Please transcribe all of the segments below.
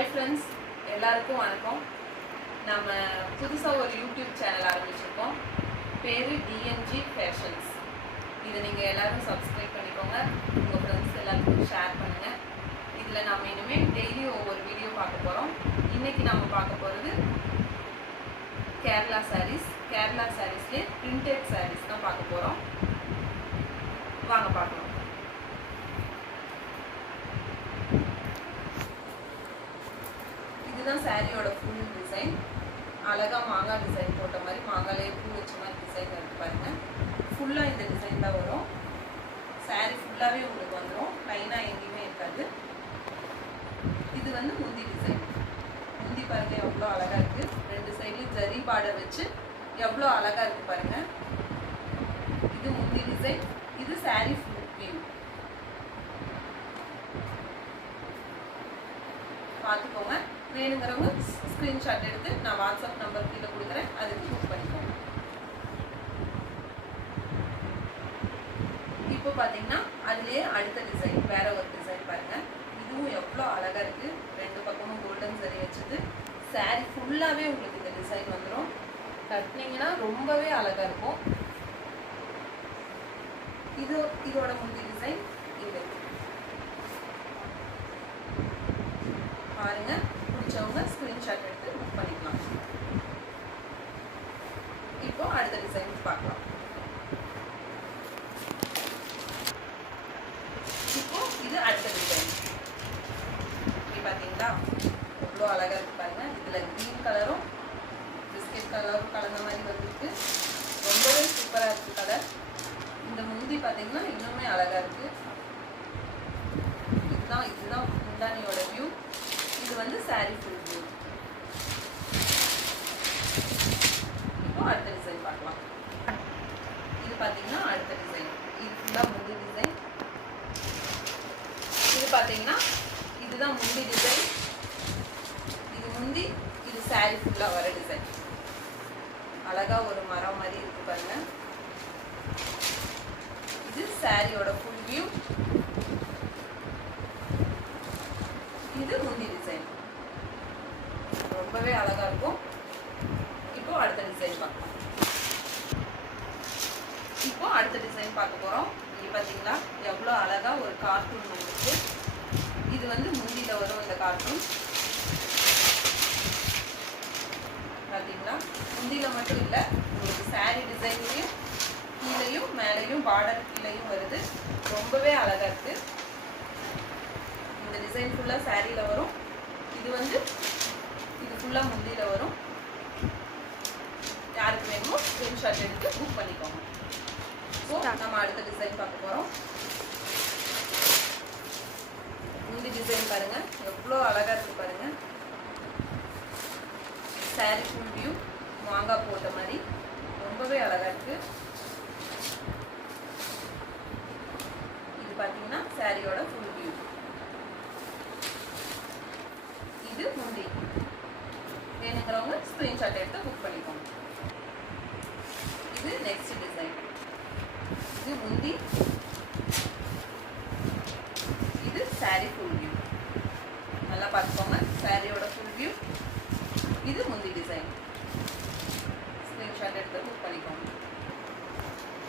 Hi friends, எல்லாருக்கும் வணக்கம். நம்ம புதுசாக ஒரு யூடியூப் சேனல் ஆரம்பிச்சிருக்கோம். பேர் டிஎன்ஜி ஃபேஷன்ஸ். இதை நீங்கள் எல்லோரும் சப்ஸ்கிரைப் பண்ணிக்கோங்க. உங்கள் ஃப்ரெண்ட்ஸ் எல்லாருக்கும் ஷேர் பண்ணுங்கள். இதில் நம்ம இனிமேல் டெய்லியும் ஒவ்வொரு வீடியோ பார்க்க போகிறோம். இன்றைக்கி நம்ம பார்க்க போகிறது கேரளா சாரீஸ். கேரளா சாரீஸ்லேயே பிரிண்டட் சாரீஸ் தான் பார்க்க போகிறோம். வாங்க பார்க்கலாம். இதுதான் சாரியோட ஃபுல் டிசைன். அழகாக மாங்காய் டிசைன் போட்ட மாதிரி, மாங்காயிலே பூ வச்ச மாதிரி டிசைன் இருக்கு பாருங்க. ஃபுல்லாக இந்த டிசைன் தான் வரும். சாரி ஃபுல்லாகவே உங்களுக்கு வந்துடும், லைனாக எங்கேயுமே இருக்காது. இது வந்து முந்தி டிசைன். முந்தி பாருங்க எவ்வளோ அழகாக இருக்குது. ரெண்டு சைட்லேயும் ஜரி பார்டர் வச்சு எவ்வளோ அழகாக இருக்குது பாருங்க. இது முந்தி டிசைன். இது சாரி ஃபுல் வியூ. பார்த்துக்கோங்க. வேணுங்கிறவங்க ஸ்க்ரீன்ஷாட் எடுத்து நான் வாட்ஸ்அப் நம்பர் கீழே கொடுக்குறேன், அதுக்கு புக் பண்ணிக்கோங்க. இப்போ பார்த்தீங்கன்னா அதுலேயே அடுத்த டிசைன், வேற ஒரு டிசைன் பாருங்க. இதுவும் எவ்வளோ அழகாக இருக்குது. ரெண்டு பக்கமும் கோல்டன் சரி வச்சுது. சாரி ஃபுல்லாகவே உங்களுக்கு இந்த டிசைன் வந்துடும். கட்டினீங்கன்னா ரொம்பவே அழகாக இருக்கும். இதோட முந்தி டிசைன் இது பாருங்க. பிடிச்சவங்க ஸ்க்ரீன்ஷாட் எடுத்து புக் பண்ணிக்கலாம். இப்போ அடுத்த டிசைன் பார்க்கலாம். இப்போ இது அடுத்த டிசைன். இப்படி பார்த்தீங்களா எவ்வளோ அழகாக இருக்கு பாருங்க. இதில் க்ரீன் கலரும் பிஸ்கெட் கலரும் கலந்த மாதிரி வந்துருக்கு. ரொம்பவே சூப்பராக இருக்குது கலர். இந்த முந்தி பார்த்தீங்கன்னா இன்னுமே அழகாக இருக்குது. இதுதான் முந்தானியோட வியூ. இது வந்து சாரி ஃபுல் வியூ. இப்போ அடுத்த டிசைன் பார்க்கலாம். இது பார்த்தீங்கன்னா அடுத்த டிசைன். இது ஃபுல்லாக முந்தி டிசைன். இது பார்த்தீங்கன்னா இதுதான் முந்தி டிசைன். இது முந்தி, இது சாரி ஃபுல்லாக வர டிசைன். அழகாக ஒரு மரம் மாதிரி இருக்கு பாருங்க. இது சாரியோட ஃபுல் வியூ. இது முந்தி டிசைன். ரொம்பவே அழகா இருக்கும். இப்போ அடுத்த டிசைன் பார்க்கலாம். இப்போ அடுத்த டிசைன் பார்க்க போறோம். இது பார்த்தீங்களா எவ்வளோ அழகா ஒரு கார்ட்டூன் வந்துருக்கு. இது வந்து முந்தியில வரும் இந்த கார்ட்டூன். பார்த்தீங்களா முந்தியில மட்டும் இல்லை, உங்களுக்கு சாரி டிசைன்லையும் கீழையும் மேலையும் பார்டர் கீழையும் வருது. ரொம்பவே அழகா இருக்கு. இந்த டிசைன் ஃபுல்லாக சாரியில் வரும். இது ஃபுல்லாக முந்தியில் வரும். யாருக்கு வேணுமோ ஸ்க்ரீன்ஷாட் எடுத்து புக் பண்ணிக்கோங்க. ஸோ நம்ம அடுத்த டிசைன் பார்க்க போகிறோம். முந்தி டிசைன் பாருங்க எவ்வளோ அழகாக இருக்கு பாருங்க. சாரி ஃபுல் வியூ, மாங்காய் போட்ட மாதிரி ரொம்பவே அழகாக இருக்கு. இது பார்த்தீங்கன்னா சாரியோட ஃபுல் வியூ. இது முந்தி. வேணுங்கிறவங்க ஸ்க்ரீன்ஷாட் எடுத்து புக் பண்ணிக்கோங்க. இது நெக்ஸ்ட் டிசைன். இது முந்தி, இது சாரி ஃபுல் வியூ. நல்லா பார்த்துக்கோங்க. சாரியோட ஃபுல் வியூ. இது முந்தி டிசைன். ஸ்க்ரீன்ஷாட் எடுத்து புக் பண்ணிக்கோங்க.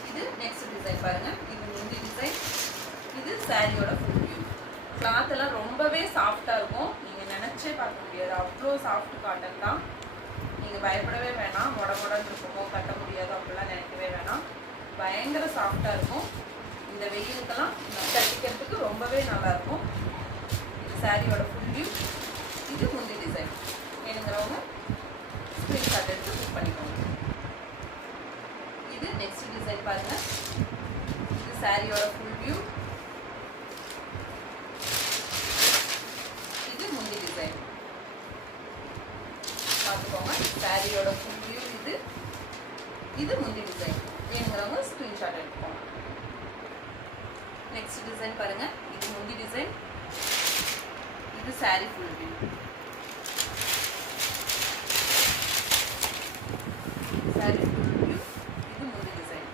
இது நெக்ஸ்ட் டிசைன் பாருங்க. இது முந்தி டிசைன். இது சாரியோட ஃபுல் வியூ. கிளாத் எல்லாம் ரொம்பவே சாஃப்டாக இருக்கும். நினச்சே பார்க்க முடியாது, அவ்வளோ சாஃப்ட் காட்டன் தான். நீங்கள் பயப்படவே வேணாம். மொடன்னு இருக்குமோ கட்ட முடியாது அப்படிலாம் நினைக்கவே வேணாம். பயங்கர சாஃப்டாக இருக்கும். இந்த வெயிலுக்கெல்லாம் கட்டிக்கிறதுக்கு ரொம்பவே நல்லாயிருக்கும். இது சாரியோட ஃபுல் வியூ. இது முந்தி டிசைன். வேணுங்கிறவங்க ஸ்க்ரீன்ஷாட் எடுத்து புக் பண்ணிக்கோங்க. இது நெக்ஸ்ட் டிசைன் பாருங்கள். இது சாரியோட ஃபுல் வியூ. பார்த்துக்கோங்க. சாரியோட ஃபுல் வியூ இது முந்தி டிசைன். வேணுங்கிறவங்க ஸ்க்ரீன்ஷாட் எடுத்துக்கோங்க. நெக்ஸ்ட் டிசைன் பாருங்க. இது முந்தி டிசைன். இது sorry full view. Sorry full view. இது முந்தி டிசைன்.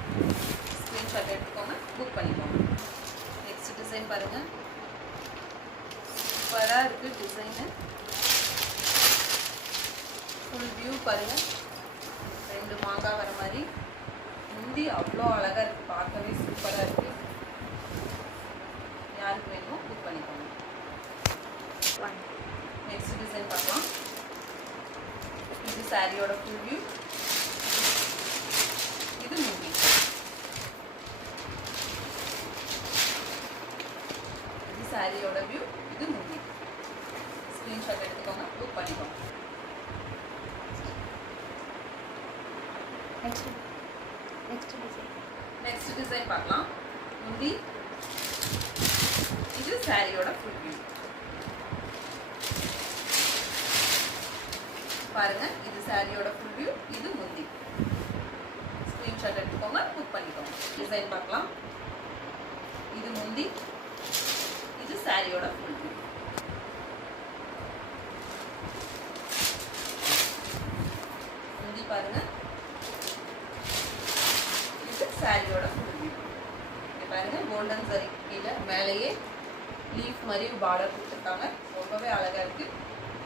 ஸ்க்ரீன்ஷாட் எடுத்துக்கோங்க, புக் பண்ணிக்கோங்க. நெக்ஸ்ட் டிசைன் பாருங்க. சூப்பராக இருக்குது டிசைனு. ஃபுல் வியூ பாருங்கள், 2 மாங்காய் வர மாதிரி. முந்தி அவ்வளோ அழகாக இருக்குது, பார்க்கவே சூப்பராக இருக்குது. யாருக்கு வேணுமோ புக் பண்ணிக்கோங்க. நெக்ஸ்ட் டிசைன் பார்க்கலாம். இது சாரியோட ஃபுல் வியூ, இது முந்தி. இது சாரியோட வியூ, இது முந்தி. ஸ்க்ரீன்ஷாட் எடுத்துக்கோங்க, புக் பண்ணிக்கோங்க. நெக்ஸ்ட் டிசைன் பார்க்கலாம். முந்தி, இது சாரியோட ஃபுல் வியூ பாருங்க. இது சாரியோட ஃபுல் வியூ, இது முந்தி. ஸ்க்ரீன்ஷாட் எடுத்துக்கோங்க, புக் பண்ணிக்கோங்க. டிசைன் பார்க்கலாம். இது முந்தி, இது சாரியோட ஃபுல் வியூ. முந்தி பாருங்க, இது சாரியோட ஃபுல் வியூ. இங்க பாருங்க, கோல்டன் சரி கீழே மேலேயே லீஃப் மாதிரி பார்டர் கொடுத்துருக்காங்க, ரொம்பவே அழகா இருக்கு.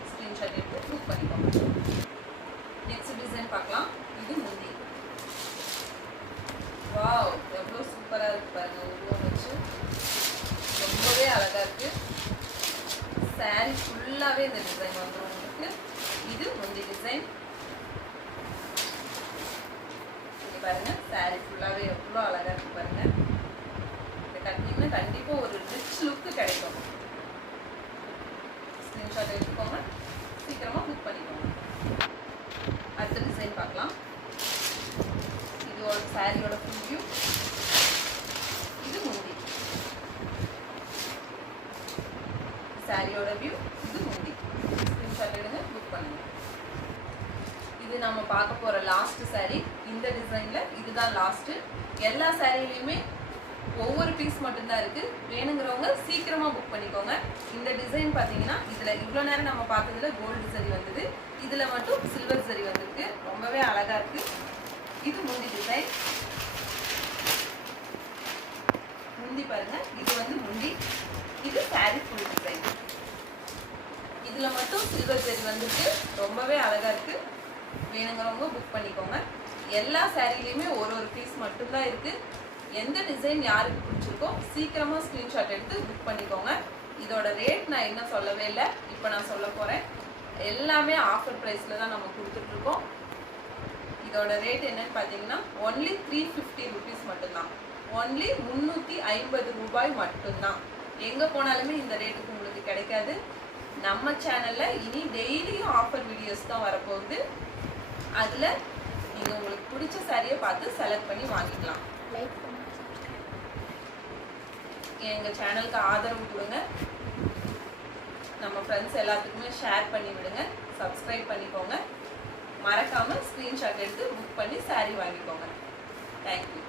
ஸ்க்ரீன்ஷாட் எடுத்து புக் பண்ணிக்கோங்க. நெக்ஸ்ட் டிசைன் பார்க்கலாம். இது முந்தி. வாவ், எவ்வளோ சூப்பராக இருக்கு பாருங்க, உருவம் வச்சு ரொம்பவே அழகா இருக்கு. சாரி ஃபுல்லாகவே இந்த டிசைன் வந்துடும் உங்களுக்கு. இது முந்தி டிசைன். பாருங்க, சாரி ஃபுல்லாகவே எவ்வளோ அழகா இருக்கு பாருங்க. இதை கட்டிங்கன்னா கண்டிப்பாக ஒரு ரிச் லுக்கு கிடைக்கும். ஸ்க்ரீன்ஷாட் எடுத்துக்கோங்க, சீக்கிரமாக புக் பண்ணிக்கோங்க. அடுத்த டிசைன் பார்க்கலாம். இது ஒரு சாரியோட ஃபுல் வியூ, இது முந்தி. சாரியோட வியூ, இது முந்தி. ஸ்க்ரீன்ஷாட் எடுங்க, புக் பண்ணுங்க. இது நம்ம பார்க்க போகிற லாஸ்ட் சாரி. இந்த டிசைனில் இதுதான் லாஸ்ட்டு. எல்லா சாரிலையுமே ஒவ்வொரு பீஸ் மட்டும்தான் இருக்குது. வேணுங்கிறவங்க சீக்கிரமாக புக் பண்ணிக்கோங்க. இந்த டிசைன் பார்த்தீங்கன்னா இதில் இவ்வளோ நேரம் நம்ம பார்த்ததுல கோல்டு சரி வந்தது, இதில் மட்டும் சில்வர் சரி வந்திருக்கு. ரொம்பவே அழகாக இருக்குது. இது முந்தி டிசைன். முந்தி பாருங்க, இது வந்து முந்தி, இது சாரி ஃபுல் டிசைன். இதில் மட்டும் சில்வர் சரி வந்துருக்கு, ரொம்பவே அழகாக இருக்குது. வேணுங்கிறவங்க புக் பண்ணிக்கோங்க. எல்லா சாரிலையுமே ஒரு பீஸ் மட்டும்தான் இருக்குது. எந்த டிசைன் யாருக்கு பிடிச்சிருக்கோ சீக்கிரமாக ஸ்க்ரீன்ஷாட் எடுத்து புக் பண்ணிக்கோங்க. இதோட ரேட் நான் என்ன சொல்லவே இல்லை, இப்போ நான் சொல்ல போகிறேன். எல்லாமே ஆஃபர் ப்ரைஸில் தான் நம்ம கொடுத்துட்ருக்கோம். இதோட ரேட் என்னன்னு பார்த்தீங்கன்னா ஒன்லி 350 ருபீஸ் மட்டும்தான். ஒன்லி 350 ரூபாய் மட்டும்தான். எங்கே போனாலுமே இந்த ரேட்டுக்கு உங்களுக்கு கிடைக்காது. நம்ம சேனலில் இனி டெய்லியும் ஆஃபர் வீடியோஸ் தான் வரப்போகுது. அதில் நீங்கள் உங்களுக்கு பிடிச்ச சாரியை பார்த்து செலக்ட் பண்ணி வாங்கிக்கலாம். எங்கள் சேனலுக்கு ஆதரவு கொடுங்க. நம்ம ஃப்ரெண்ட்ஸ் எல்லாத்துக்குமே ஷேர் பண்ணி விடுங்க. சப்ஸ்கிரைப் பண்ணிக்கோங்க. மறக்காமல் ஸ்க்ரீன்ஷாட் எடுத்து புக் பண்ணி சாரி வாங்கிக்கோங்க. தேங்க்யூ.